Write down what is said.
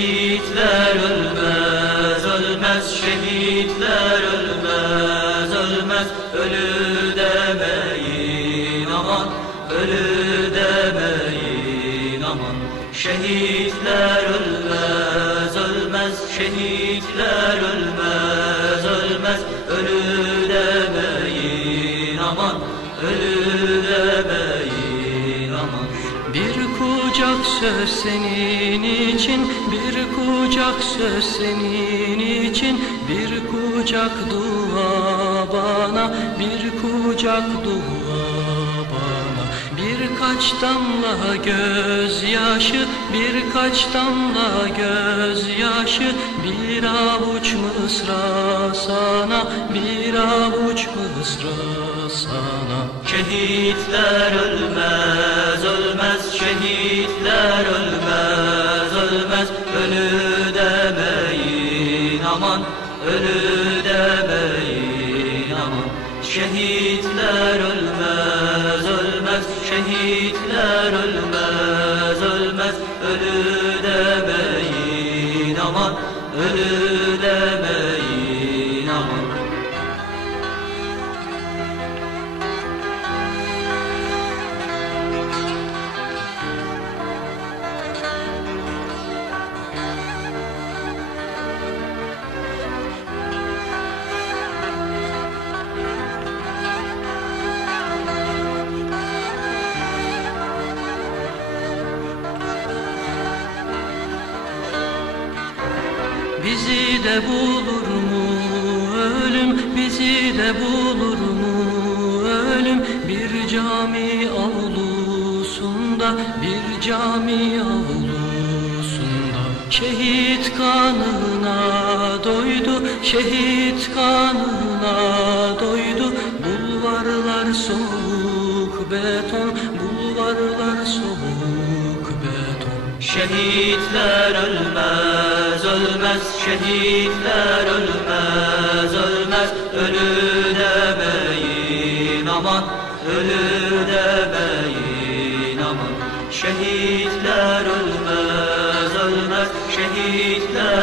şehitler ölmez, ölmez, şehitler ölmez, ölmez. Ölü demeyin aman, ölü demeyin aman. Şehitler ölmez, ölmez, şehitler ölmez, ölmez. Ölü demeyin aman, ölü demeyin aman. Bir kucak söz senin için, bir kucak söz senin için, bir kucak dua bana, bir kucak dua bana. Birkaç damla gözyaşı, birkaç damla gözyaşı, bir avuç mısra sana, bir avuç mısra sana. Şehitler ölmez, ölmez, şehitler ölmez, ölmez. Ölü demeyin aman, ölü demeyin aman. Şehitler ölmez, ölmez, şehitler ölmez, ölmez. Ölü demeyin aman, ölü demeyin aman. Bizi de bulur mu ölüm, bizi de bulur mu ölüm? Bir cami avlusunda, bir cami avlusunda. Şehit kanına doydu, şehit kanına doydu. Bulvarlar soğuk beton, bulvarlar soğuk beton. Şehitler ölmez, ölmez, şehitler ölmez, ölmez. Ölü demeyin aman, ölü demeyin aman. Şehitler ölmez, ölmez, şehitler